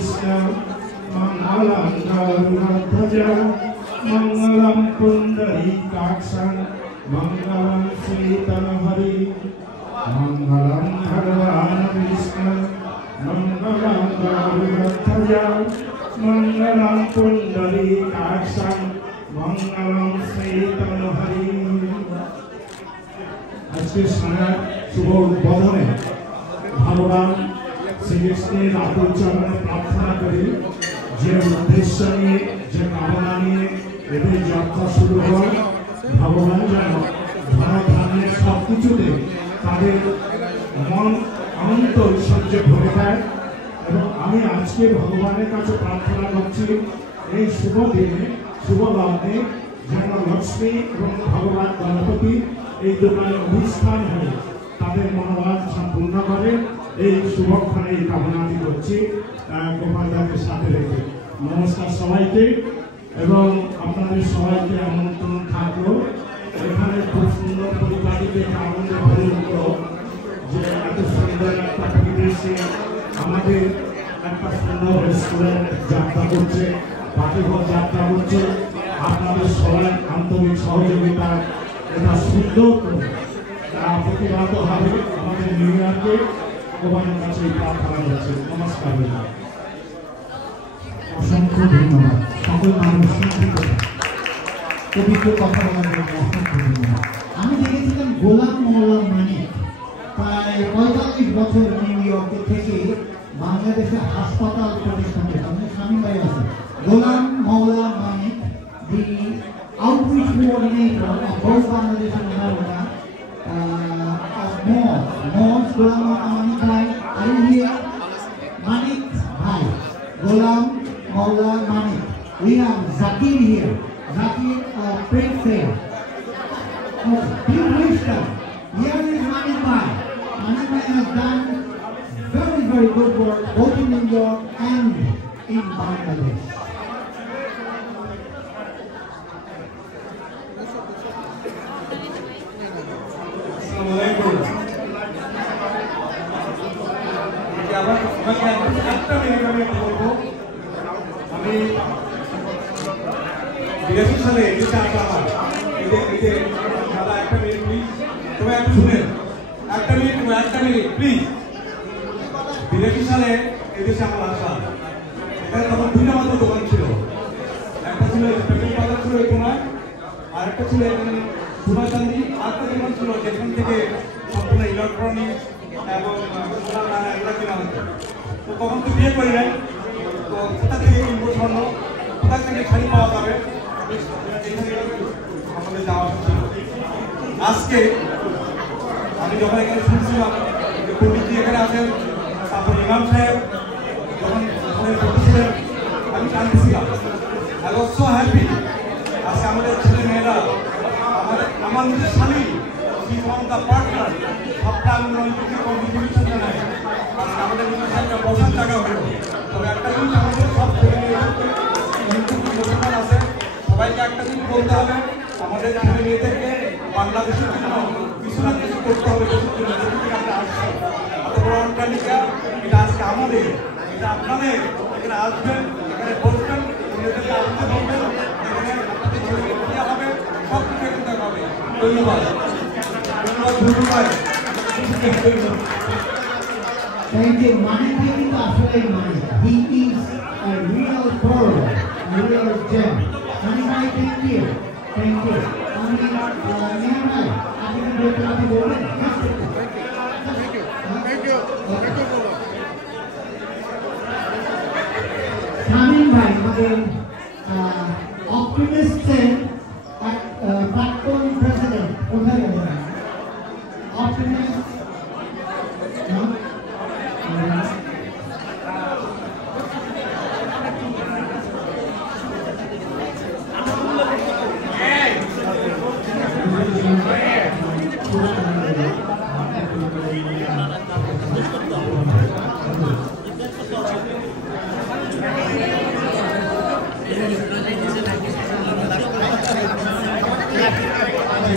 Vishnu Mangalam Garudaja Mangalam Pundari Kakshan Mangalam Sritanahari Mangalam Bhagavan Vishnu Mangalam Garudaja Mangalam Pundari Kakshan Mangalam Sritanahari আজকে সারা শুভ উদ্বোধনে ভগবান শ্রীকৃষ্ণের আতুরচরণে প্রার্থনা করি যে উদ্দেশ্য নিয়ে যে কামনা নিয়ে এদের যাত্রা শুরু হয় ভগবান যেন ধনধান্যের সব কিছুতে তাদের মন অনন্ত ঐশ্বর্যে ভরে দেয় এবং আমি আজকে ভগবানের কাছে প্রার্থনা করছি এই শুভ দিনে শুভ লগ্নে যেন লক্ষ্মী এবং ভগবান গণপতি এই দোকানে অধিষ্ঠান হয়ে তাদের মনোবাঞ্ছা পূর্ণ করে এই শুভক্ষণে এই কামনাটি করছি গোপালদাকে সাথে রেখে নমস্কার সবাইকে এবং আপনাদের সবাইকে আমন্ত্রণ থাকলো এখানে খুব সুন্দর পরিপাটি আনন্দ ভরে উঠলো যে এত সুন্দর একটা পরিবেশে আমাদের একটা সুন্দর রেস্টুরেন্ট যাত্রা করছে পাখিঘর যাত্রা করছে আপনাদের সবাই আন্তরিক সহযোগিতা এটা সুন্দর প্রতিবাদ হবে আমাদের নিউ ইয়র্কে ভগবানের কাছে প্রার্থনা করছে নমস্কার অসংখ্য ধন্যবাদ সকল মানুষ পবিত্র কথা বলার জন্য অসংখ্য ধন্যবাদ আমি দেখেছিলাম গোলাম মওলা মানিক প্রায় 45 বছর নিউ ইয়র্কে থেকে বাংলাদেশে হাসপাতাল প্রতিষ্ঠা করেছেন স্বামী ভাই আছে গোলাম মওলা মানিক the outreach coordinator of both Bangladesh and America of Moz Golam Manik Bhai, are you here? Manik Bhai, Golam Mawla Manik. We have Zakir here. Zakir Print Fair. Please welcome. Here is Manik Bhai. Manik Bhai has done very, very good work both in New York and in Bangladesh. সালে এদেশে আমার আসা এখানে তখন দুইটা মাত্র দোকান ছিল একটা ছিল পেট্রোল বাজার ছিল এই কোনায় আর একটা ছিল এখানে সোনা চাঁদি আরেকটা দোকান ছিল যেখান থেকে সম্পূর্ণ ইলেকট্রনিক্স এবং সোনা দানা এগুলো কেনা হতো তো তখন তো বিয়ে করি নাই তো কোথা থেকে কিনবো স্বর্ণ কোথা থেকে শাড়ি পাওয়া যাবে এখানে আমাদের যাওয়া ছিল আজকে আমি যখন এখানে শুনছিলাম যে পণ্ডিতজি এখানে আছেন তারপর ইমাম সাহেব যখন বলছিলেন আমি কাঁদছিলাম আই ওয়াজ সো হ্যাপি আজকে আমাদের ছেলে মেয়েরা আমার নিজের স্বামী দ্য পার্টনার সবটা আমি কন্ট্রিবিউশন জানাই আজকে আমাদের নিজের একটা বসার জায়গা হলো তবে একটা জিনিস আমাদের সব ছেলে মেয়েরা মুসলমান আছে সবাইকে একটা জিনিস বলতে হবে আমাদের ছেলে মেয়েদেরকে বাংলাদেশের জন্য কিছু না কিছু করতে হবে দেশের জন্য যেখান থেকে আমরা আসছি এত বড় অট্টালিকা এটা আজকে আমাদের এটা আপনাদের এখানে আসবেন এখানে বসবেন নিজেদেরকে আসতে বলবেন এখানে আপনাদের ছেলে মেয়ে দেওয়া হবে সব কিছু এখানে হবে ধন্যবাদ ধন্যবাদ ধন্যবাদ Thank you. Manik is actually Manik. He is a real pearl, a real gem. Manik, thank you. Thank you. Nehmai, আপনি কি বলতে বলবেন? Thank you. Thank you. Shamin bhai, আমাদের অপটিমিস্টের প্রাক্তন প্রেসিডেন্ট কোথায় গেলেন? অপটিমিস্ট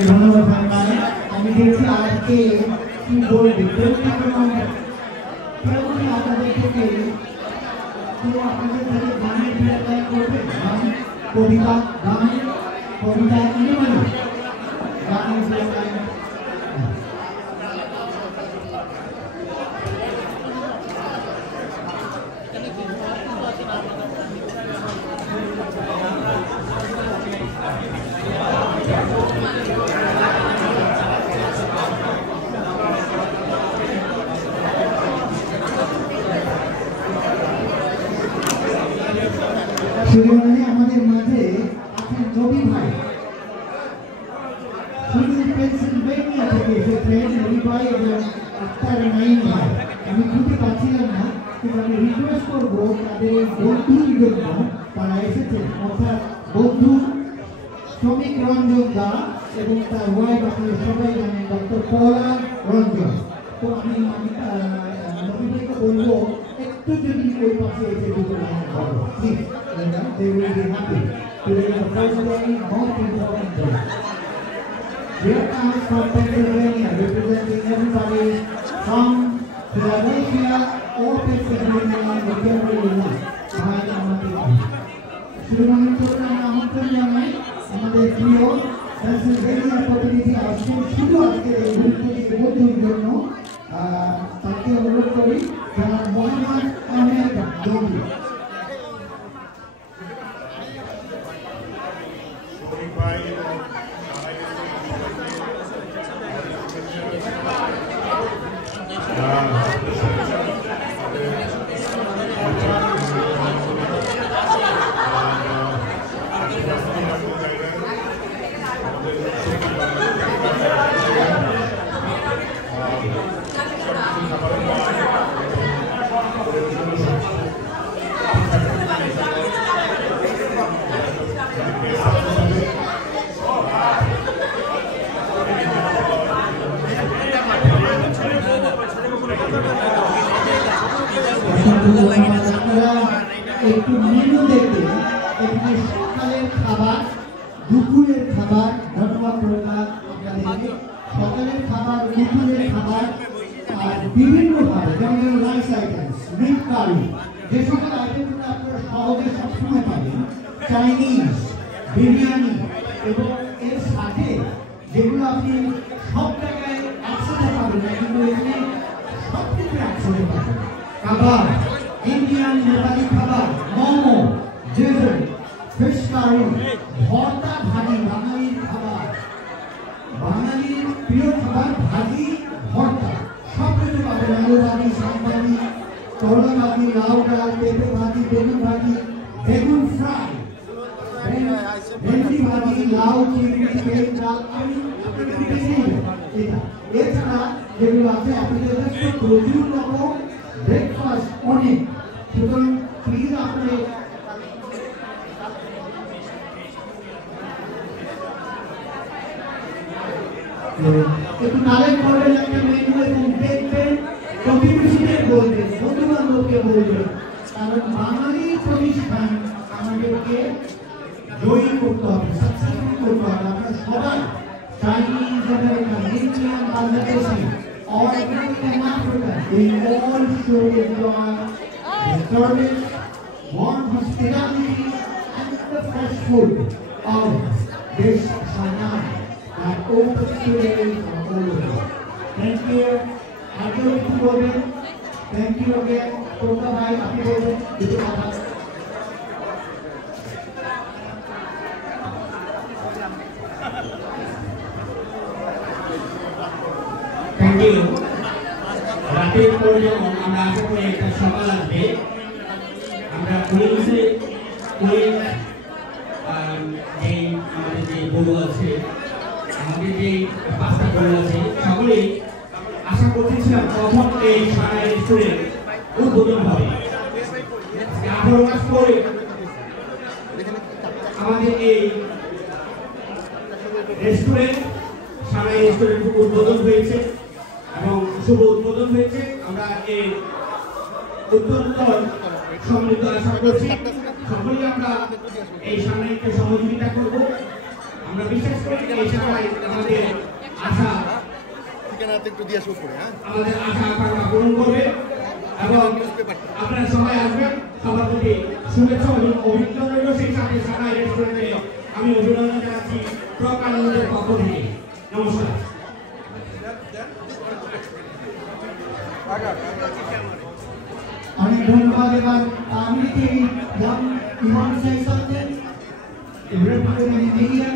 ধন্যবাদ ভাই আমি দেখছি আজকে কি বলবো আপনাদের থেকে তো আপনাদের থেকে গানের প্রেরণা করবে গান কবিতা গান কবিতা এনিমাল গানের প্রেরণা শিরোমণি আমাদের মাঝে আছেন রবি ভাই পেনসিলভেনিয়া থেকে এসেছেন রবি ভাই এবং আক্তার নাইম ভাই আমি খুঁজে পাচ্ছিলাম না কিন্তু আমি রিকোয়েস্ট করবো তাদের বন্ধুর জন্য তারা এসেছেন অর্থাৎ বন্ধু শ্রমিক রঞ্জন দা এবং তার ওয়াইফ আপনারা সবাই জানেন ডক্টর পলা রঞ্জন তো আমি রবি ভাইকে বলবো একটু যদি ওই পাশে এসে দুটো লাইন বলো please they will be happy. Today is the first day, most important day. Here comes from Pennsylvania, representing everybody from Philadelphia or Pennsylvania, whichever you want. Bhai Amateur. Shrimani Chorna আমন্ত্রণ জানাই আমাদের প্রিয় Pennsylvania প্রতিনিধি আসছেন শুধু আজকে এই গুরুত্বপূর্ণ বন্ধুর জন্য তাকে অনুরোধ করি যারা মোহাম্মদ আহমেদ জঙ্গি একটু মেনু দেখতে এখানে সকালের খাবার দুপুরের খাবার ধন্যবাদ প্রকাশ আপনাদেরকে সকালের খাবার দুপুরের খাবার আর বিভিন্নভাবে যেমন রাইস আইটেমস মিট কারি যে সকল আইটেমগুলো আপনারা সহজে সবসময় পাবেন চাইনিজ বিরিয়ানি এবং এর সাথে যেগুলো আপনি সব জায়গায় একসাথে পাবেন না কিন্তু এখানে সব কিছু একসাথে পাবেন কাবাব ইন্ডিয়ান নেপালি খাবার মোমো ডেজার্ট ফিশ কারি ভর্তা ভাজি বাঙালির খাবার বাঙালির প্রিয় খাবার ভাজি ভর্তা সব কিছু পাবেন আলু ভাজি শাক ভাজি করলা ভাজি লাউ ডাল পেঁপে ভাজি বেগুন ভাজি বেগুন ফ্রাই ভেন্ডি ভাজি লাউ চিংড়ি পেঁয়াজ ডাল এছাড়া যেগুলো আছে আপনি যথেষ্ট প্রচুর রকম ব্রেকফাস্ট অনেক সুতরাং প্লিজ আপনি একটু কালেক্ট করবেন একটা মেনু এবং দেখবেন কন্ট্রিবিউশনে বলবেন বন্ধু বান্ধবকে বলবেন কারণ বাঙালি প্রতিষ্ঠান আমাদেরকে জয়ী করতে হবে সাকসেসফুল করতে হবে আমরা সবাই Chinese American Indian Bangladeshi or everything in Africa, they all should enjoy the service, warm hospitality, and the fresh food of this Shanghai that opens today for all of us. Thank you. Thank you again. Toka bhai, happy birthday. Thank you. রাতের পর যখন আমরা আশা করি একটা সকাল আসবে আমরা পরিবেশে আমাদের যে বড় আছে আমাদের যে পাঁচটা বড় আছে সকলেই আশা করতেছিলাম কখন এই সারা রেস্টুরেন্ট উদ্বোধন হবে 18 মাস পরে আমাদের এই রেস্টুরেন্ট সারা রেস্টুরেন্ট উদ্বোধন হয়েছে এবং শুভ উদ্বোধন হয়েছে আমরা এই উত্তরোত্তর সমৃদ্ধ আশা করছি সকলেই আমরা এই সাময়িককে সহযোগিতা করব আমরা বিশ্বাস করি এই সময় আমাদের আশা আমাদের আশা আকাঙ্ক্ষা পূরণ করবে এবং আপনারা সবাই আসবেন সবার প্রতি শুভেচ্ছা এবং অভিনন্দন রইল। সেই সাথে সানাই রেস্টুরেন্টে আমি অভিনন্দন জানাচ্ছি প্রকাশের পক্ষ থেকে। নমস্কার। অনেক ধন্যবাদ। এবার আমি কি ইমাম সাহেব সাহেব representing media,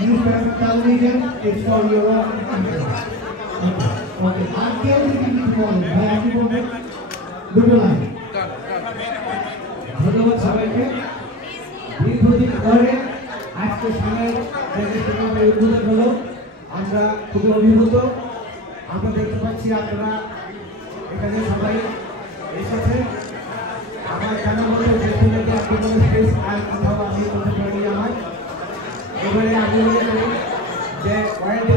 newspaper, television, it's for your own interest. Okay. I'll tell you to call it. I have to go back. Good line. ধন্যবাদ সবাইকে। দীর্ঘদিন পরে আজকে সানাই রেস্টুরেন্টে উদ্বোধন হলো। আমরা খুবই অভিভূত। আমরা দেখতে পাচ্ছি আপনারা এখানে সবাই এসেছে। আমার জানা মতো রেস্টুরেন্টে আপনাদের আর কোথাও আমি করতে পারি আমার। এবারে আমি মনে করি যে ওয়ারেন্টি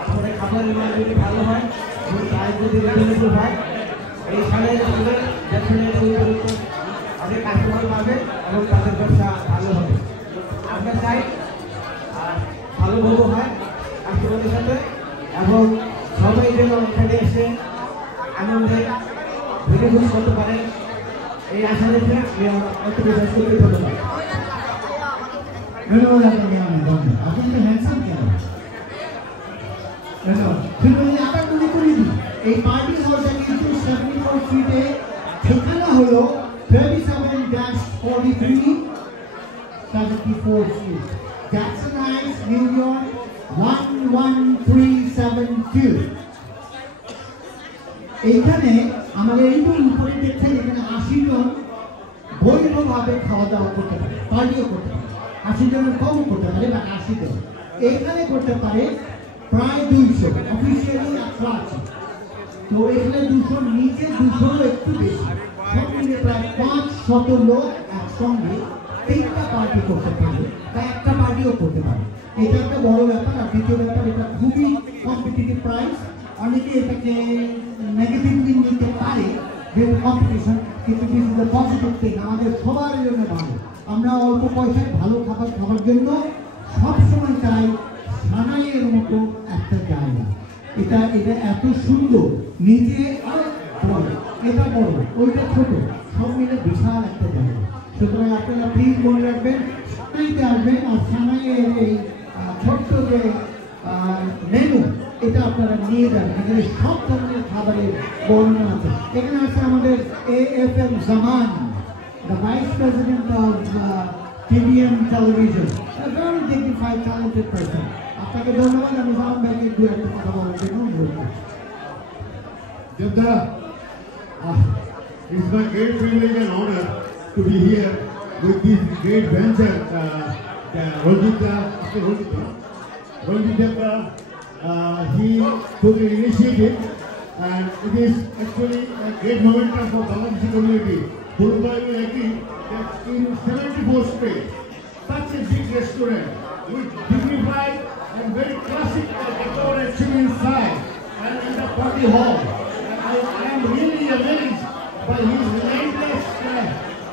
আপনাদের খাবারের মান যদি ভালো হয় এবং প্রাইস যদি রিজনেবল হয়, এই সানাই রেস্টুরেন্ট অনেক কাস্টমার পাবে এবং তাদের ব্যবসা ভালো হবে। আমরা চাই ভালোভাবে হয় কাস্টমারের সাথে, এবং সবাই যেন এখানে এসে আনন্দে ভিডিও করতে পারেন এই আশা রেখে আমি বিশ্বাস করতে ধন্যবাদ। ধন্যবাদ আপনাকে। আপনি তো হ্যান্ডসাম কেন? আবার মনে করি এই পার্টি হলটা কিন্তু 74 ফিটে ঠিকানা হলো 37-43 74 Street, Jackson Heights, New York 11372। এইখানে আমাদের এই উপরে দেখছেন এখানে 80 জন বৈধভাবে খাওয়া দাওয়া করতে পারে, পার্টিও করতে পারে। 80 জনের কম করতে পারে বা 80 জন এখানে করতে পারে প্রায় 200, অফিসিয়ালি 100 আছে। তো এখানে 200 নিচে 200 একটু বেশি, সব মিলে প্রায় 500 লোক একসঙ্গে 3টা পার্টি করতে পারবে বা একটা পার্টিও করতে পারে। এটা একটা বড় ব্যাপার। আর দ্বিতীয় ব্যাপার, এটা খুবই কম্পিটিটিভ প্রাইস। অনেকে এটাকে নেগেটিভলি নিতে পারে যেহেতু কম্পিটিশন, কিন্তু this is the positive thing. আমাদের সবার জন্য ভালো। আমরা অল্প পয়সায় ভালো খাবার খাওয়ার জন্য সবসময় চাই সানাইয়ের মতো একটা জায়গা। এটা এত সুন্দর, নিজে আর বড়, এটা বড় ওইটা ছোট, সব মিলে বিশাল একটা জায়গা। সুতরাং আপনারা প্লিজ মনে রাখবেন, সানাইতে আসবেন আর সানাইয়ের এই ছোট্ট যে মেনু এটা আপনারা নিয়ে যাবেন। এখানে সব ধরনের খাবারের বর্ণনা আছে। এখানে আছে আমাদের AFM Zaman, the Vice President of TVN Television, a very dignified, talented person. আপনাকে ধন্যবাদ। আমি জামান ভাইকে দু একটা কথা বলার জন্য অনুরোধ করছি। It's my great privilege and honor to be here with this great venture, Ronjita. He took the initiative, and it is actually a great momentum for the Bangladeshi community. Purbai will agree that in 74 Street, such a big restaurant with dignified and very classic decoration inside and in the party hall. And I am really amazed by his relentless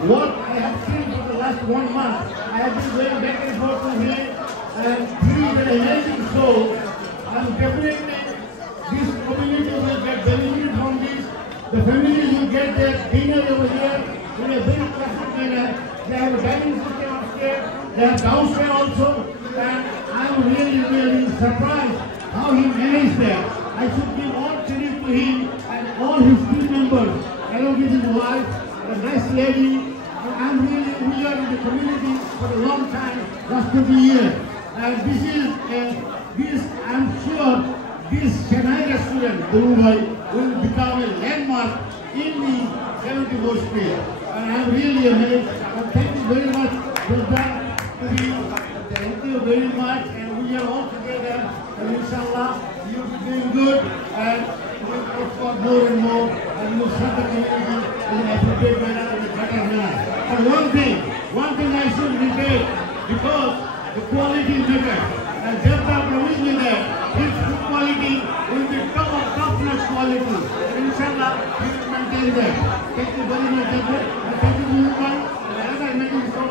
what I have seen for the last 1 month. I have been going back and forth to him, and he is an amazing soul. And definitely this community will get benefited from this. The families will get their dinner over here in a very classic manner. They have a dining system upstairs, they have downstairs also, and I am really surprised how he managed that. I should give all credit to him and all his team members, along with his wife, a nice lady. And we are in the community for a long time, last 20 years. And I'm sure this Chennai restaurant, Dubai, will become a landmark in the 74th Street. And I'm really amazed. And thank you very much, Dr. Thank you very much. And we are all together. And inshallah, you're doing good. And we'll export more and more. And you'll serve the community in a appropriate manner and a better manner. But one thing I should repeat, because the quality is better. And Jabba promised me that his food quality will be top-notch quality. And inshallah, he will maintain that. Thank you very much, Jabba. And thank you, everyone. And as I mentioned, so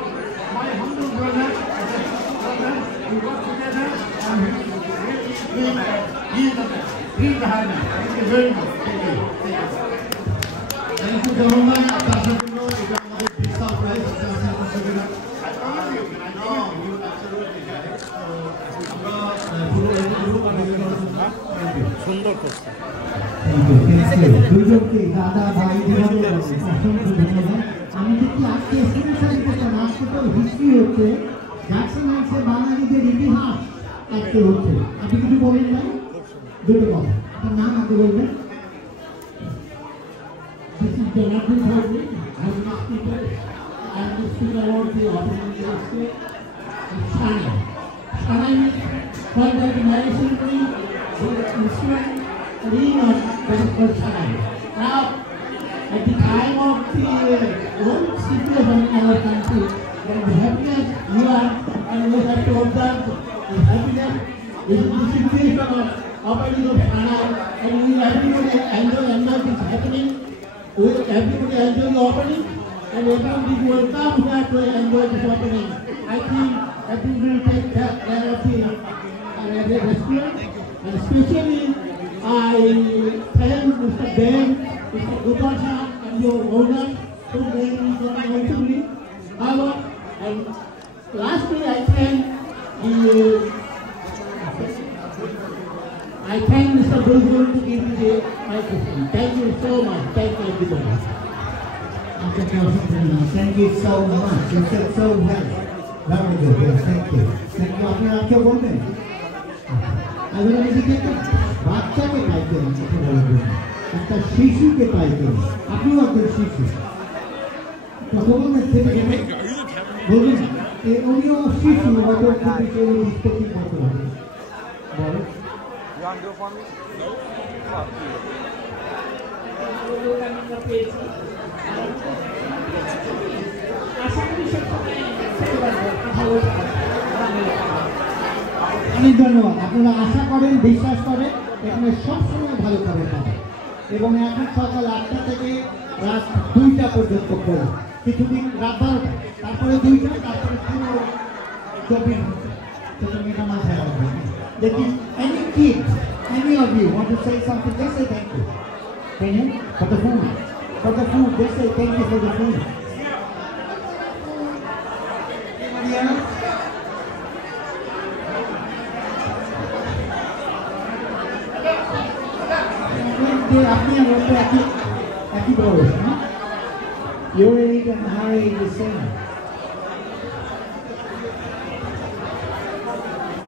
my humble brother, we work together, and he is the hard man. Thank you very much. Thank you. gentlemen, তার জন্য এটা আমাদের বিশাল prize আছে আপনাদের জন্য। সুন্দর করছে। দুজনকে দাদা ভাই অসংখ্য ধন্যবাদ। আমি দেখি আজকে আজকে তো হিস্ট্রি হচ্ছে, জ্যাকসন হাইটসে বাঙালিদের ইতিহাস আজকে হচ্ছে। আপনি কিছু বলেন না? দুটো কথা, আপনার নাম আগে বলবেন। This is Jonathan Thornley. I'm the speaker. I'm the speaker of the Operating Ministry of China. China is for the narration the instrument arena that is called China. Now, at the time of the one situation in our country, when the happiness you are, and we have to observe the happiness is the situation of operating of China, and we everybody enjoy this happening. Everybody enjoy the opening, and everyone is welcome here to enjoy this opening. I think everyone will take care of the restaurant, and especially I thank Mr. Ben, Mr. Gupasha, and your owner, whose name is not known to me. And lastly, I thank Mr. Bulbul to give me the microphone. Thank you so much. Thank you, everybody. Thank you so much. You said so well. Very good. Yes, thank you. Thank you. আপনারা কি বলবেন? আমি এদিকে একটা বাচ্চাকে পাইতেন, একটা শিশুকে পাইতেন। আপনিও একজন শিশু। তখন থেকে বলুন, উনিও শিশু, হয়তো থেকে উৎপত্তি করতে হবে। বলো। অনেক ধন্যবাদ। আপনারা আশা করেন, বিশ্বাস করেন এখানে সবসময় ভালো খাবার পাবেন, এবং এখন সকাল 8টা থেকে রাত 2টা পর্যন্ত খোলা। কিছুদিন রাত 12টা, তারপরে 2টা, তারপরে পুরো 24 ঘন্টা। সুতরাং এটা মাথায় রাখবেন। দেখি any kids, any of you want to say something, they say thank you. Can you? For the food. For the food, they say thank you for the food. Anybody else? আপনি আমার তো একই বয়স, না? Your age and her age is the same.